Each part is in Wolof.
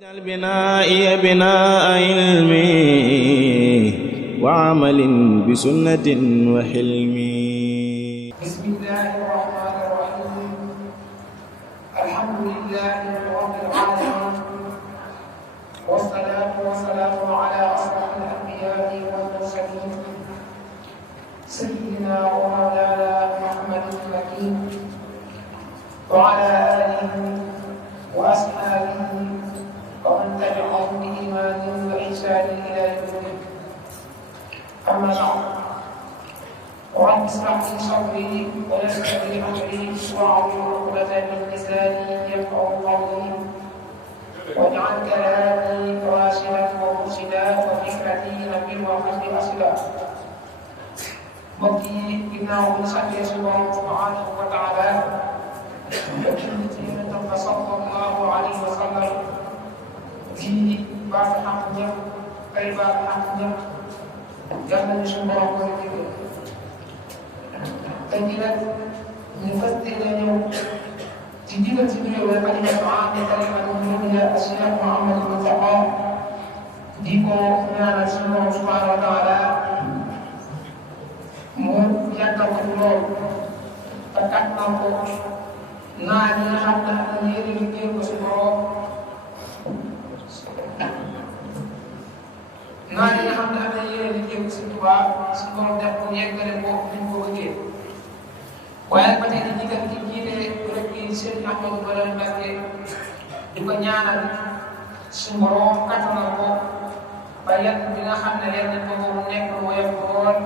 واجعل بنائي بناء علم وعمل بسنة وحلم. بسم الله الرحمن الرحيم. الحمد لله رب العالمين، والصلاة والسلام على أشرف الأنبياء والمرسلين سيدنا ومولانا محمد المكين وعلى آله وأصحابه ومن تبعهم بإيمان وإحسان إلى يوم الدين. أما بعد، رب اشرح لي صدري ويسر لي أمري واحلل عقدة من لساني يفقهوا قولي واجعل كلامي راشدا ومرشدا وفكرتي نبيا وقلبي أرشدا. mbokk yi ginnaaw bu ñu santee suñu Boroom subhanahu wa taala ba julli ci Yonent ba sallallahu alayhi wa sallam di baax xam ñëpp tey baax xam ñëpp yal nañu suñu Boroom ko jéggal. tey jii nag ñu fas yéene ñëw ci jiital ci nuyoo wala kalimatu am kalimatu mu'mina Cheikh Mouhamadou Moustapha di ko ñaanal suñu Boroom subhanahu wa taala mu yàggal ko ci lool te kàttan ko naa ñi nga xam ne am na yéene liggéey ko si borom naa ñi nga xam ne am na yéene liggéey ko si Tuubaa si borom def ko yeggale ko ni mu ko bëggee. waaye ba tey di jiital ci jiite rek bi Sëriñ Ahmadou Badawi Mbacké di ko ñaanal suñu borom kattanal ko ba yàgg bi nga xam ne leen nañ ko boobu nekk lu woyof lool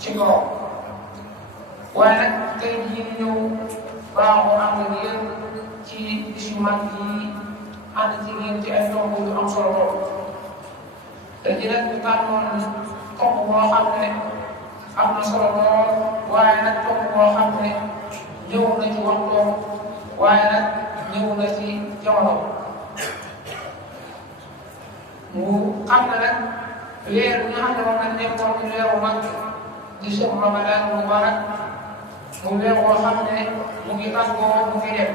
ci borom. waaye nag tey jii ñu ñëw baaxoo ànd ak yéen ci bis yu mag yi ànd ci yéen ci ay tomb yu am solo lool. te ji nag ñu tànnoon tomb boo xam ne am na solo lool waaye nag tomb boo xam ne ñëw na ci waxtoom waaye nag ñëw na ci jamono. mu xam ne nag weer bi nga xam ne war na nekkoon ci weeru mag di Shahru Ramadan Mubarak mu weer boo xam ne mu ngi tàggoo mu ngi dem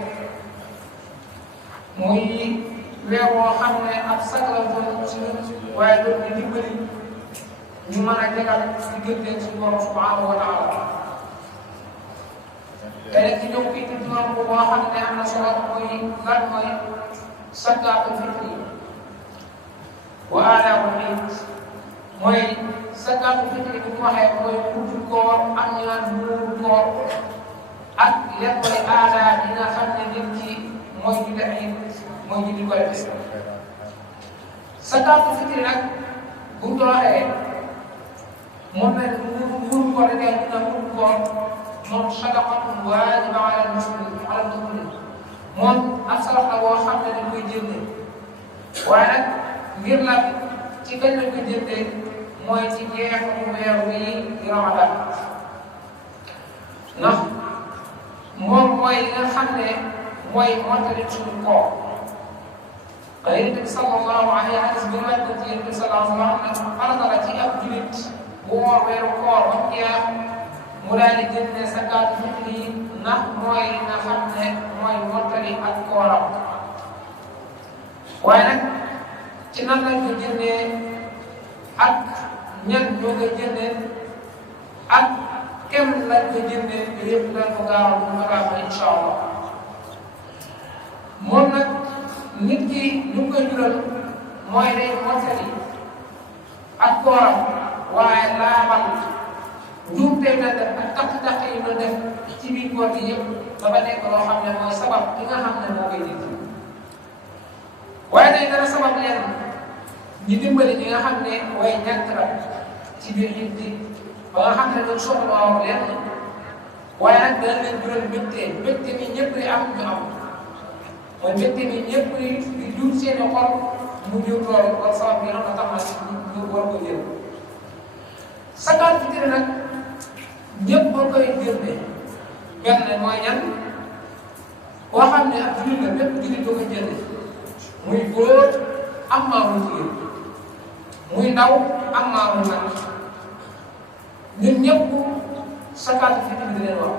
muy weer boo xam ne ab sagal doon ci waaye doon di dimbali ñu mën a jegal diggante suñu Boroom subhanahu wa taala. te rek ci ñëw indi doon ko boo xam ne am na solo muy lan mooy sadaqatul fitri wa aadaabul iid. mooy sadaqatul fitri bi ñu waxee mooy mujj koor am ñu naan muuru koor ak yan mooy aada yi nga xam ne nit ki mooy julli ay mooy julli koy def. sadaqatul fitri nag bu ñu ko waxee moom la muuru koor rek ñu naan muuru koor moom sadaqatun waajiba ala muslim moom ak sarax la boo xam ne dañ koy jënde waaye nag ngir la ci kañ lañ koy jënde mooy ci jeexu weer wi di Ramadan. ndax moom mooy li nga xam ne mooy mottali suñu koor. Yonent bi sallallahu alayhi wa sallam bi ñu laaj ko ci Yonent bi sallallahu alayhi wa sallam farata la ci ab julit bu woor weeru koor ba jeex mu daal di génne zakaatul fitri ndax mooy li nga xam ne mooy mottali ak kooram. waaye nag ci nan lañ ko génnee ak ñan ñoo koy jëndee ak kem lañ ko jëndee yëpp lañ ko gaaral bu ma gaaral incha allah. moom nag nit ki lu koy jural mooy day mottali ak kooram waaye laabal njuumte na def ak taq-taq yi ñu def ci biir koor gi yëpp dafa nekk loo xam ne mooy sabab ki nga xam ne moo koy dindi. waaye day dara sabab leen ñu dimbali ñi nga xam ne way ñàkk la ci biir nit ñi ba nga xam ne doon soxla waaw leen waaye nag dana leen jural mbégte mi ñëpp di am ñu am mooy mbégte mi ñëpp di jur seeni xol mu jur loolu wala sabab bi nga xam ne tax na ñu war ko jël. Zakaatul fitri nag ñëpp boo koy génne benn mooy ñan boo xam ne ak jullit la bépp jullit doo ko jënde muy góor am maamu jigéen muy ndaw am maamu nag ñun ñëpp zakaatul fitri di leen wax.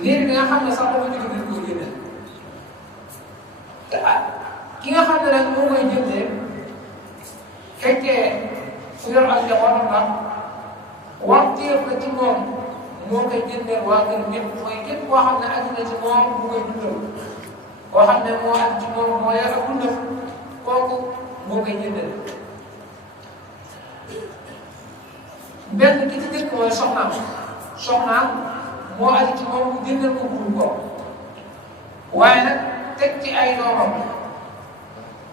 liir bi nga xam ne sax dafa jóge nit koo génne te ki nga xam ne nag moo koy jëndee fekkee su yor ak njabootam la waxteef la ci moom moo koy jëndee waa kër ñëpp mooy képp koo xam ne aju na ci moom mu koy dundal koo xam ne moo aju ci moom moo yor ak dundal kooku moo koy jëndee benn ki ci njëkk mooy soxnaam moo aju ci moom mu jëndal ko buum ko waaye nag teg ci ay doomam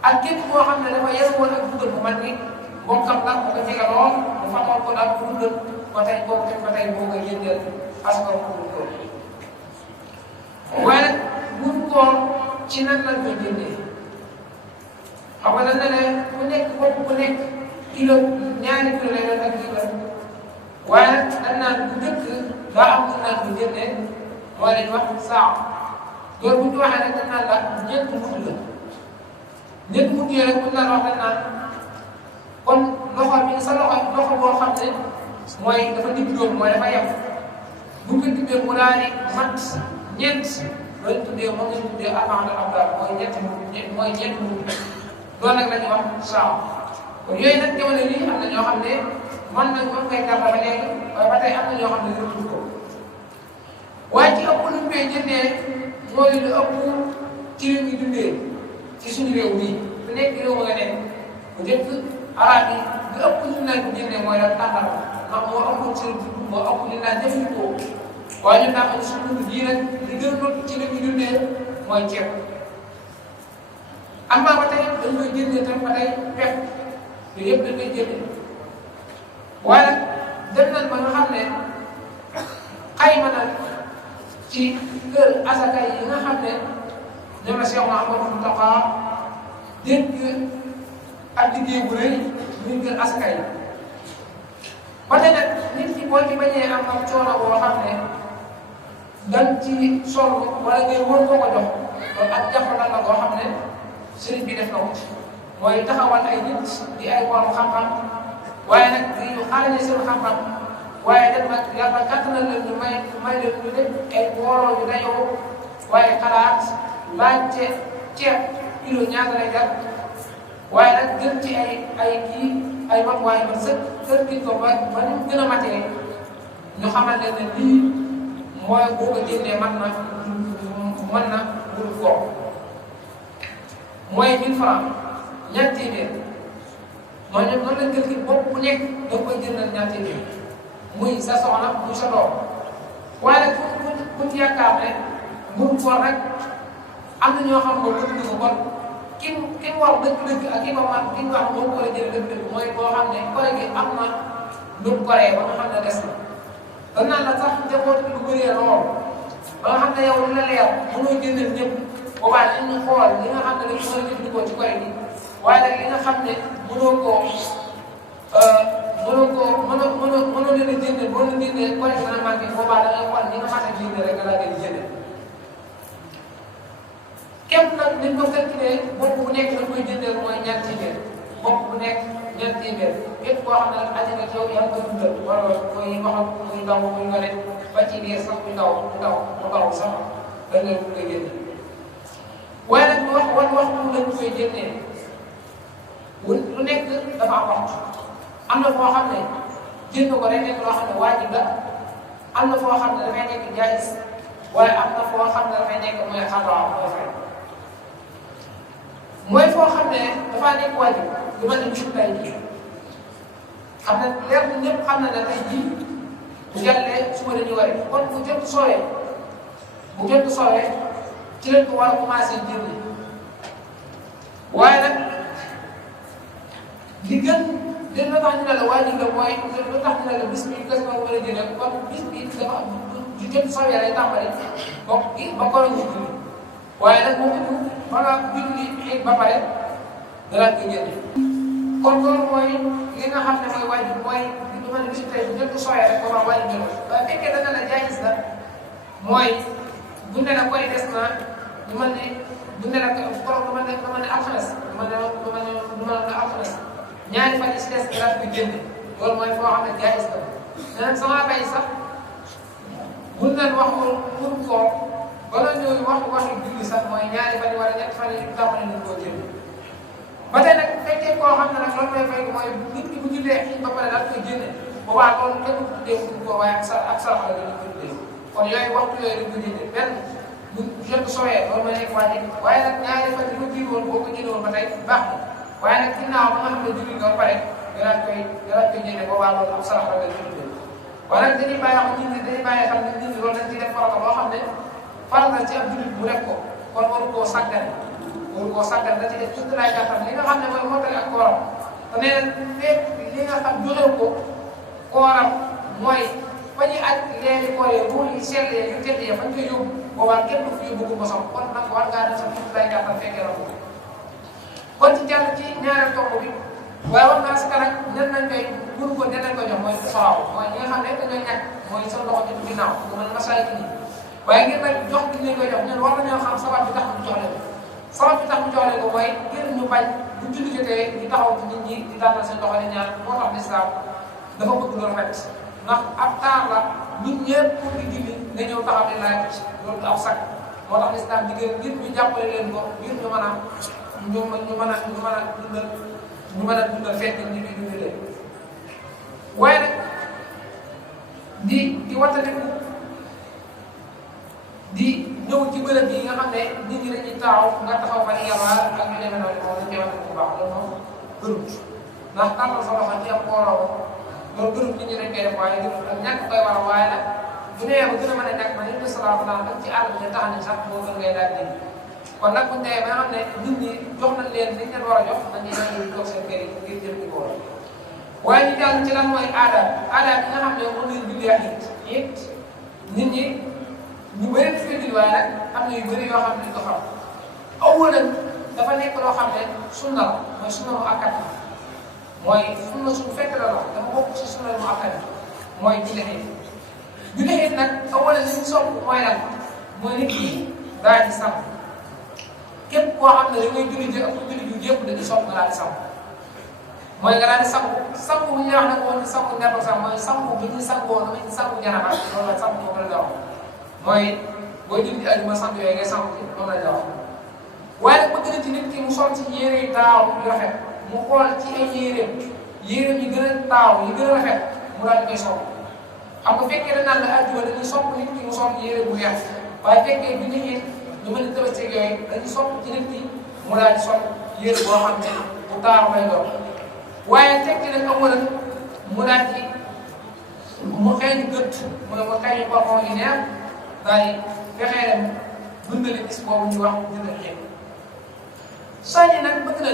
ak képp koo xam ne dafa yore woon ak dundal bu man ni bokkam la bu ko jege lool mu famoon ko daal bu dundal ba tey boobu te ba tey boo koy jëndal askan buum ko waaye nag buum koor ci nan lañ koy jëndee xam nga dañ ne ku nekk bopp ku nekk kilo ñaari kilo lay doon ak kilo waaye nag dañ naan bu njëkk daa am lu naan bu jëndee mooy lañ wax saa loolu bu ñu waxee rek dañ naan la ñeent mudd la ñeent mudd yooyu rek bu ñu naan wax dañ naan kon loxo bi sa loxo boo xam ne mooy dafa digg doom mooy dafa yem bu ñu ko diggee mu daal di mat ñeent loolu tuddee moom lañ tuddee avant de abdal mooy ñeent mudd loolu nag la ñuy wax saa kon yooyu nag jamono yii am na ñoo xam ne mën nañ ko koy gàllankoor ba léegi waaye ba tey am na ñoo xam ne yëngu ko waaye ci ëpp lu ñu koy jëndee mooy lu ëpp ci réew mi dundee ci suñu réew mii bu nekk réew ma nga nekk bu njëkk arab yi lu ëpp lu ñu naan ko jëndee mooy lan tàngal ndax moo ëpp seen moo ëpp li naan jëfandikoo waaye ñun daa am suñu dund bii nag li gën a not ci li muy dundee mooy ceeb am naa ba tey dañ koy jëndee tam ba tey pepp yooyu yëpp dañ koy jëndee waaye nag dem nañ ba nga xam ne xayma na ci kër asaka yi nga xam ne ñoom la Cheikh Mouhamadou Mountakha dénk ak liggéey bu rëy muy kër asaka yi ba tey nag nit ki boo ci bañee am ak coono boo xam ne dañ ci sonn wala ngay wër koo ko jox loolu ak jàppandal la boo xam ne sëriñ bi def na ko mooy taxawal ay nit di ay borom xam-xam waaye nag ñu xaarale seen xam-xam waaye dem nag yàlla kàttanal leen ñu may leen ñu def ay booloo yu dayoo waaye xalaat laajte ceeb kilo ñaata lay jar waaye nag gën ci ay matuwaay ba sëkk kër ko ba ñu gën a matee ñu xamal leen ne lii mooy boo ko jëndee mën na dul ko mooy 1000 francs ñaar téeméer mooy ñoom noonu lañ gën ki bopp bu nekk da koy jëndal ñaar téeméer muy sa soxna muy sa doom waaye nag bu ci yaakaar ne mburu koor rek am na ñoo xam ne dëgg ko kon ki war dëgg-dëgg ak ki ko man ki nga xam moo ko war a jël dëgg-dëgg mooy boo xam ne kore gi am na lu mu koree ba nga xam ne des na dañ naan la sax njaboot bi lu bëree lool ba nga xam ne yow lu la leer mënoo jëndal ñëpp boobaa dañu xool li nga xam ne dañu mën a jëfandikoo ci kore gi waaye nag li nga xam ne mënoo leen a jëndee boo leen jëndee kore gi dana manqué boobaa da ngay xool ñi nga xam ne jëndee rek nga laa gën a jëndee képp nag ni ñu ko calculé bopp bu nekk dañ koy jëndee mooy ñaar téeméer bopp bu nekk ñaar téeméer képp koo xam ne nag aju nga ci yow yaa ngi koy dundal wala muy wax muy ndaw muy nga ne ba ci biir sax muy ndaw sax da ngay mun a jënd waaye nag wax lañ koy jëndee lu nekk dafa am waxtu am na foo xam ne jënd ko day nekk loo xam ne waajib la am na foo xam ne dafay nekk jaayis waaye am na foo xam ne dafay nekk mooy xabaar mooy fay mooy foo xam ne dafaa nekk waajib lu mel ni bisu tay jii xam ne leer bi ñëpp xam na ne tey jii bu jàllee suba dañuy wari kon bu jot soowee ci lañ ko war a commencé jënd waaye nag li gën la tax ñu ne la waajib la mooy lu tax ñu ne la bis bi gas nga war a jënd kon bis bi dafa du jot soowee lay tàmbali ba ko la ñu julli waaye nag boo ko wala julli xëy ba pare dara ko jënd kon loolu mooy li nga xam ne mooy waajib mooy lu mel ne bisu tey bu jot soowee rek ba waajib la waaye fekkee da nga la jaayis la mooy bu ne la koy des na du mel ne bu ne la koor du mel ne alxames du mel ne alxames ñaari fan yi si des dara ko jënd loolu mooy foo xam ne jaayis la nee nag sama bay sax bu ne wax pour koor bala ñëw waxi julli sax mooy ñaari fan yi wala ñetti fan yi tàmbali nañ koo jënd koo xam ne nag loolu may fay mooy nit ki bu jullee xiin ba pare daal koy génne boobaa loolu kenn du tuddee ko waaye ak sarax la dañu ko tuddee kon yooyu waxtu yooyu dañ ko génne benn bu jot sooyee loolu may nekk wàññi waaye nag ñaari fan yi ko jiir woon boo ko génne woon ba tey baax na waaye nag ginnaaw ba nga xam ne julli nga ba pare gënaat koy génne boobaa loolu ak sarax la dañu ko tuddee waaye nag dañuy bàyyi xam nit ñi dañuy bàyyi xam nit ñi loolu dañ ci def farata boo xam ne farata ci ab jullit bu def ko kon waru koo sàggane da ci def tudd laay gàttal li nga xam ne mooy mottali ak kooram te nee na fépp li nga xam joxew ko kooram mooy fa ñuy aj leeri koor yi ruur yi sell yu tedd yi fañ koy yóbbu boobaa kenn du fi yóbbu ko mosam kon nag war ngaa def sa tudd laay gàttal fekkee na ko kon ci jàll ci ñaareel tomb bi waaye wax naa si kanam nen nañ koy mënu ko nen nañ ko jox mooy soow mooy ñi nga xam ne dañoo ñàkk mooy sa loxo ci ginnaaw bu mën masaay ki nii waaye ngir nag jox gi ñu koy jox ñun war nañoo xam sabab bi tax ñu jox leen sabab bi tax ñu jox leen ko mooy ngir ñu bañ bu julli jotee ñu taxaw ci nit ñi di tànnal seen loxo di ñaan moo tax lislaam dafa bëgg lu rafet ndax ab taar la nit ñëpp pour di julli nga ñëw taxaw di laaj loolu du aw sakk moo tax lislaam di gën ngir ñu jàppale leen ko ngir ñu mën a dundal fekk ñi ñuy dundalee waaye nag di wattandiku di ñëw ci bërëb yi nga xam ne nit ñi dañuy taxaw nga taxaw fa ni yàlla ak ñu demee noonu moom dañ koy wattandiku bu baax loolu moom gërut ndax tàllal sa loxo ci am kooroo loolu gërut nit ñi dañ koy def waaye gërut ak ñàkk koy waral waaye nag bu nee ba gën a mën a ñàkk man yëpp salaatu naan ak ci àll bi tax nañ sax moo gën ngay daal di kon nag bu ñu demee ba nga xam ne nit ñi jox nañ leen liñ leen war a jox nañ leen toog seen kër yi ngir jël ci koor waaye ñu jàll ci lan mooy aada bi nga xam ne moom lañ bindee it nit ñi ñu bëri di fi waaye nag am na yu bëri yoo xam ne dañ ko xam awalan dafa nekk loo xam ne sunna la mooy sunna mu akkat mooy sunna su fekk la dafa bokk ci sunna mu akkat mooy julli it nag awalan li ñu sopp mooy lan mooy nit ki daal di sàmm képp koo xam ne da ngay julli ji ak julli ju yëpp dañuy sopp nga daal di sàmm mooy nga daal di sangu bu ñuy wax nag mooy sangu nekkul sax mooy sangu bi ñuy sangoo na ñu sangu janaba loolu la sangu boobu la wax mooy booy julli ajuma sangu yooyu ngay sangu ci loolu la wax waaye nag bëgg na ci nit ki mu sol ci yére yu taaw yu rafet mu xool ci ay yéreem yi gën a taaw yi gën a rafet mu daal di koy sopp xam nga fekkee dañ naan la ajuma dañuy sopp nit ki mu sol yére bu weex waaye fekkee bi nit ñi ñu mën a tabaski yooyu dañuy sopp ci nit ki mu daal di sol yére boo xam ne bu taaw lay doon waaye tekki nag awalan mu daal ci mu xeeñu gët mu xeeñu parfum yi neex daal di fexee dem dundale bis boobu ñu wax dundal xeeñ soññi nag bëgg na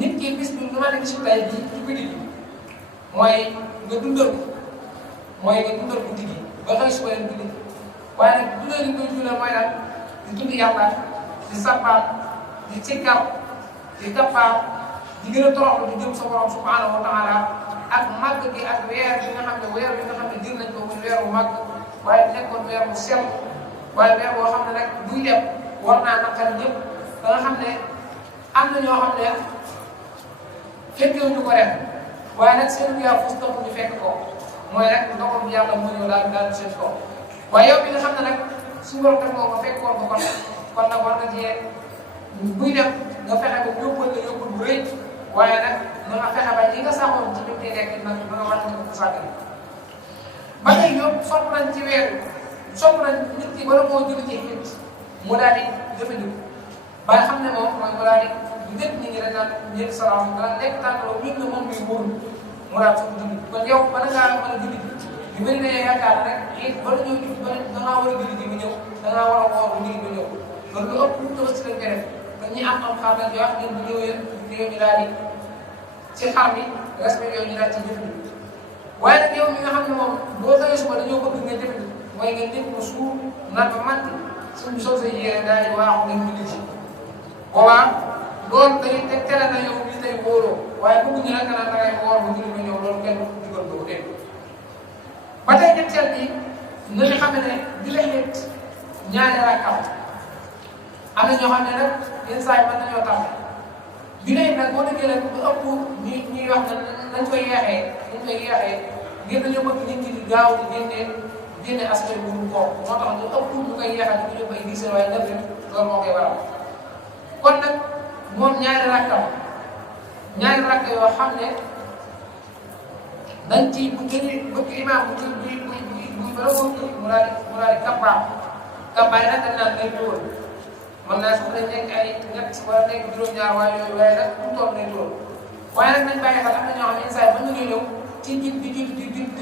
nit ki bis bi lu ma ne bisu tey bi ci guddi gi mooy nga dundal guddi gi ba xëy suba leen guddi gi waaye nag dundal li koy dundal mooy daal di tudd yàlla di sappaat di sikkar di tappaat di gën a toroxlu di jëm sa borom subhanahu wa taala ak màgg gi ak weer bi nga xam ne jël nañ ko muy weer bu màgg waaye nekkoon weer bu sell waaye weer boo xam ne nag buy dem war naa naqari ñëpp ba nga xam ne am na ñoo xam ne fekkewuñu ko ren waaye nag seen yaa fus taxul ñu fekk ko mooy rek ndoxam bi yàlla moo ñëw daal seen ko waaye yow bi nga xam ne nag su borom def nga ko fekkoon ko kon nag war nga cee buy dem nga fexe ba yóbbal la yóbbal bu rëy waaye nag na nga fexe ba li nga saxoon ci biir tey rek nag na nga wàññi ko sàggal ba tey yëpp sopp nañ ci weer sopp nañ nit ki bala moo julli ci nit mu daal di jëfandiku ba nga xam ne moom mooy mu daal di njëkk nit ñi dañ naan ñeent salaam dana lekk tàngaloo ñun ne moom muy wóorul mu daal soog julli kon yow bala ngaa mën a julli ñu bëri na yaakaar rek it bala ñëw julli ba da ngaa war a julli ji ba ñëw da ngaa war a woor bu njëriñ ba ñëw loolu lu ëpp lu tëbës ci lañ koy def te ñi am xar nag yoo xam ne bu ñëwee ñu daal di ci xar mi respect yooyu ñu daal ci jëfandiku waaye nag yow mi nga xam ne moom boo xëyee suba dañoo bëgg nga jëfandiku mooy nga dégg ko suur naan ba màtt suñu sol sa yére daal di waaxu nga julli ci boobaa loolu dañuy teg tere na yow bii tey wóoroo waaye bëgguñu nag naan da ngay woor bu julli ba ñëw loolu kenn digal ko dégg ba tey ñetteel bi nañu xam ne di la yëg ñaari rakkaw am na ñoo xam ne nag yenn saa yi mën nañoo tax bi léegi nag boo déggee nag lu ëpp ñuy wax ne nañ koy yeexee ngir dañoo bëgg nit ñi di gaaw di génne aspect bu dul kooku moo tax lu ëpp ñu koy yeexal di ko yóbbu ay diisal waaye lépp loolu moo koy waral kon nag moom ñaari rakkam ñaari rakk yoo xam ne dañ ci bëgg imaam bu ci bu bala mu daal di kabbaar yi nag dañ naan lay dóor mën naa sax dañ nekk ay ñett wala nekk juróom-ñaar waaye yooyu waaye nag mu toll lay dóor waaye nag nañ bàyyi xel am na ñoo xam ne instant mën nañu ñëw ci di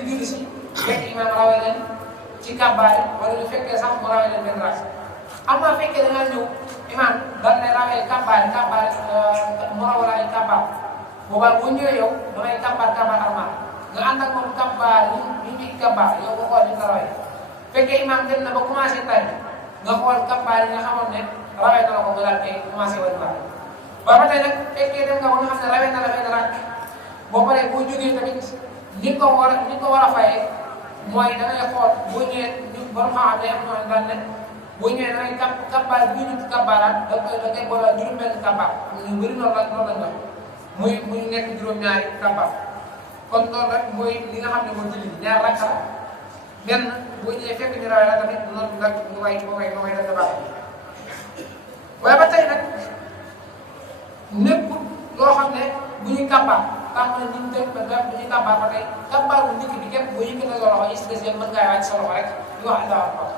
julli si fekk imaam rawee leen ci kabbaar yi wala ñu fekkee sax mu rawee leen benn raas am naa fekkee da ngaa ñëw imaam daal ne rawee kabbaar mu rawee ay kabbaar boobaa boo ñëwee yow damay kabbaar armal nga ànd ak moom kabbaar yi muy kabbaar yow nga xool di nga rawee fekkee imaam dem na ba commencé tay nga xool kabbaar yi nga xamoon ne rawee na la ko nga daal koy commencé wàllu baax ba tey nag fekkee dem nga ba nga xam ne rawee na la benn rakk boo paree boo jógee tamit ni ko war a fayee mooy da ngay xool boo ñëwee ñu borom xam-xam day am ñoo xam daan ne boo ñëwee da ngay kabbaar bi ñu kabbaaraat da ngay boole juróom-benn kabbaar ñu bëri noonu la muy nekk juróom-ñaari kabbaar kon loolu rek mooy li nga xam ne mooy julli ñaar rakk la benn boo ñëwee fekk ñu rawee la tamit noonu la ñu way da baax waaye ba tey nag nekkul loo xam ne bu ñuy kabbaar tax na ñu teg ba bu ñuy kabbaar ba tey kabbaar bu njëkk bi képp boo yëkkatee sa loxo yi si des yëpp mën ngaa wàcc sa loxo rek di wax Allahu akbar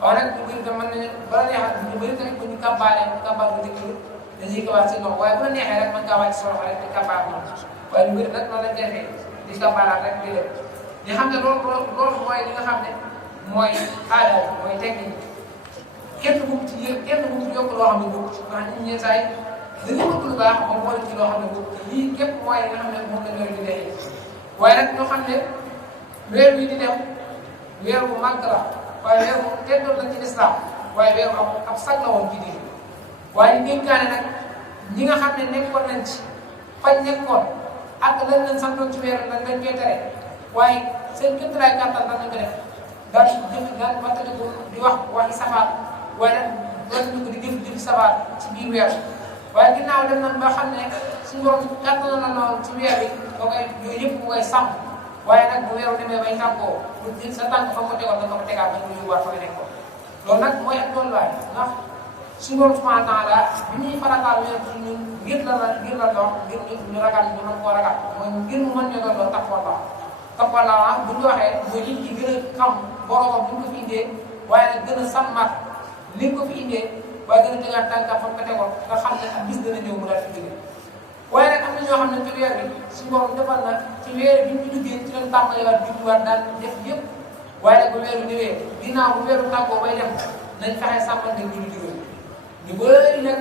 waaye nag ñu bëri tam mën nañu bala neexal ñu bëri tamit bu ñu kabbaaree kabbaar bu njëkk bi dañuy kabbaar seen loxo waaye bu la neexee rek mën ngaa wàcc sa loxo rek di kabbaar noonu waaye ñu bëri nag noonu lañ defee di kabbaaraat rek di def ñu xam ne loolu mooy li nga xam ne mooy aada mooy technique kenn bu ci yokk loo xam ne bokk ci ndax nit ñi saa yi dañuy bëgg lu baax moom moo ci loo xam ne bokk lii képp mooy li nga xam ne moom la ñoo di dee waaye nag ñoo xam ne weer wi di dem weer bu màgg la waaye weer bu teddoon nañ ci lislaam waaye weer bu ab sag la woon ci diine waaye dénkaane nag ñi nga xam ne nekkoon nañ ci fañ nekkoon ak lan lañ santoon ci weer lan lañ koy tere waaye seen kéemtalaay kàttan lan lañ ko def daal di jëf daal waxtaniku di wax waxi safaat waaye nag doon ñu ko di jëf safaat ci biir weer waaye ginnaaw dem nañ ba xam ne suñu borom kàttan na noonu ci weer bi boo koy yooyu yëpp mu koy sàmm waaye nag bu weeru demee bay tàggoo pour jël sa tànk fa ko tegoon da nga ko tegaat ba ñu yóbbuwaat fa nga nekkoon loolu nag mooy ak tolluwaay ndax suñu borom subhanahu wa taala bi ñuy farataal weer ci ñun ngir la dox ngir ñu ragal ñu mën koo ragal mooy ngir mu mën ñu doon loolu taqwa la bu ñu waxee mooy nit ki gën a xam boromam bu ñu ko fi indee waaye nag gën a sàmmat li ko fi indee waaye gën a tegaat tànkam fa ko tegoon nga xam ne ak bis dana ñëw mu daal fi jóge waaye nag am na ñoo xam ne ci weer bi suñu borom defal na ci weer bi ñu duggee ci leen tàmbaliwaat jubluwaat daan def yëpp waaye nag bu weeru ñëwee ginnaaw bu weeru tàggoo bay dem nañ fexe sàmmante ñu ñu jóge ñu bëri nag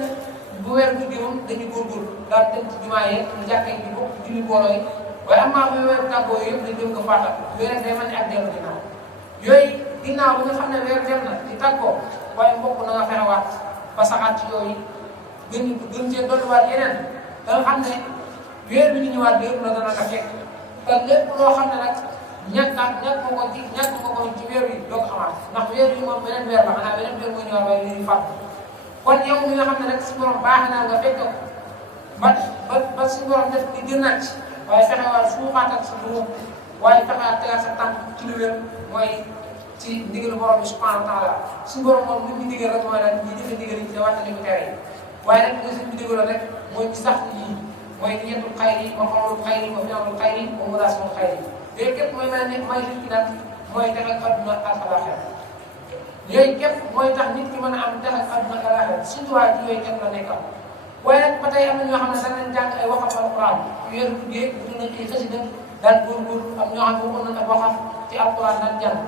bu weeru duggee moom dañuy góorgóorlu daal dem ci jumaa yi ñu jàkkee di bokk julli mbooloo yi waaye am naa bu weeru tàggoo yëpp dañ dem ko faatal yooyu nag day mel ni ak dellu ginnaaw yooyu ginnaaw bi nga xam ne weer dem na di tàggoo waaye mbokk na nga fexewaat ba saxaat ci yooyu gën cee dolliwaat yeneen da nga xam ne weer bi ñu ñëwaat léegi la dana la fekk te lépp loo xam ne nag ñàkk ko ci weer bi doo ko xamaat ndax weer bi moom beneen weer la xanaa beneen weer mooy ñëwaat waaye léegi fàtt kon yow mi nga xam ne nag suñu borom baax naa nga fekk ko ba suñu borom def di gën naaj waaye fexewaat suñu xaatal sa dugub waaye fexewaat tegaat sa tànk ci lu wér mooy ci ndigalu borom bi subhanahu wa taala suñu borom moom li ñu digal rek mooy lan ñi jëfe ndigal yi te wàttali ko tere yi waaye nag li suñu digaloon rek mooy ci sax yii mooy niyatul xayri wa qawlul xayri wa fi'lul xayri wa muraasatul xayri yooyu képp mooy mel ne may nit ki nag mooy tax ak adduna ak alaaxira yooyu képp mooy tax nit ki mën a am tax ak adduna ak alaaxira surtout waaye ci yooyu képp la nekkal waaye nag ba tey am na ñoo xam ne sax nañ jàng ay waxam alquran weeru tuddee dund nañ ay xasida daan góorgóorlu am ñoo xam ne waxoon nañ ak waxam ci alquran daan jàng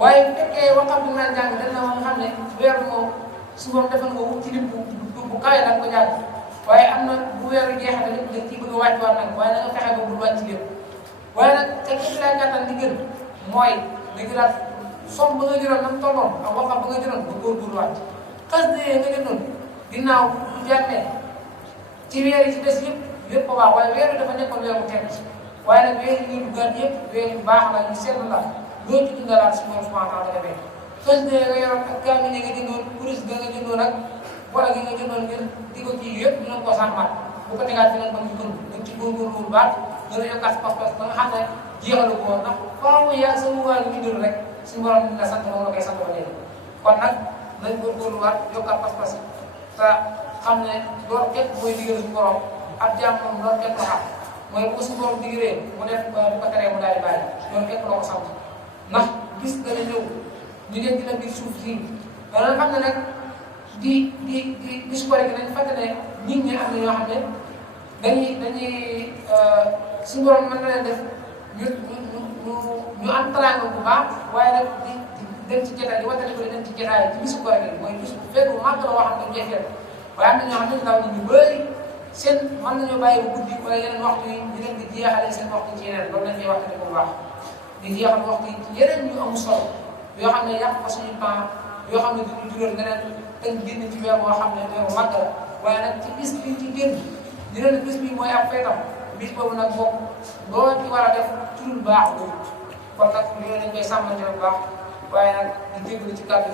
waaye bu fekkee waxam bi naan jàng dañ na nga xam ne weeru moom su moom defal nga ci lim bu kawe da nga ko jàng waaye am na bu weeru jeexal lépp dañ ciy bëgg a wàccuwaat nag waaye na nga fexe ba bul wàcc lépp waaye nag te ki lay gàttal li gën mooy da nga daal som ba nga jëloon nam tolloon ak waxam ba nga jëloon ba góorgóorluwaat xas de nga jëloon ginnaaw bu jàllee ci weer yi ci des yëpp ko baax waaye weer bi dafa nekkoon weer bu tedd waaye nag weer yi ñuy duggaat yëpp weer yu baax la ñu seetlu la loo ci dundalaat si moom subhanahu wa taala defee xas de nga yoroon ak gàmm ñi nga jëndoon kuris ga nga jëndoon ak wala gi nga jëndoon ngeen di ko kii yëpp dinañ ko sàmmaat bu ko tegaat dinañ ko dund dañ ci góorgóorlu bu baax gën a yokkaat si pas-pas ba nga xam ne jeexalu ko woon ndax faaw yaa sa wuwaay ñu dund rek suñu borom la sant moom la koy sant ba léegi kon nag nañ góorgóorluwaat yokkaat pas-pas te xam ne loolu képp mooy digal suñu borom ab jaam moom loolu kenn ko xam mooy bu su borom digiree mu def bu ko teree mu daal di bàyyi loolu kenn loo ko sant ndax gis dana ñëw ñu ngeen dina biir suuf si dana xam ne nag di sukore gi nañ fàtte ne nit ñi am na ñoo xam ne dañuy suñu borom mën na leen def ñu am teraanga bu baax waaye nag di dem ci jotaay di watane ko di dem ci jotaay ci bisu koor gi mooy bisu fekk bu màgg la wax dañ koy fekk waaye am na ñoo xam ne ndaw ñi ñu bëri seen mën nañoo bàyyi bu guddi wala yeneen waxtu yi ñu leen di jeexale seen waxtu ci yeneen loolu lañ koy wax ne bu baax di jeexal waxtu yi ci yeneen ñu am solo yoo xam ne yàq ko suñu temps yoo xam ne duñu jural leneen dañ génn ci weer boo xam ne weer bu màgg la waaye nag ci bis bi ci génn ñu leen bis bi mooy ab feetam bis boobu nag moom loo ci war a def ci lu baax boobu kon nag loolu dañ koy sàmmante bu baax waaye nag di jégalu ci kàddu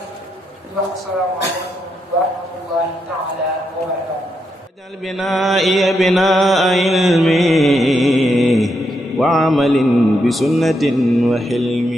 di wax asalaamaaleykum wa rahmatullahi taala wa barakatuh واجعل بنائي بناء علم وعمل بسنة وحلم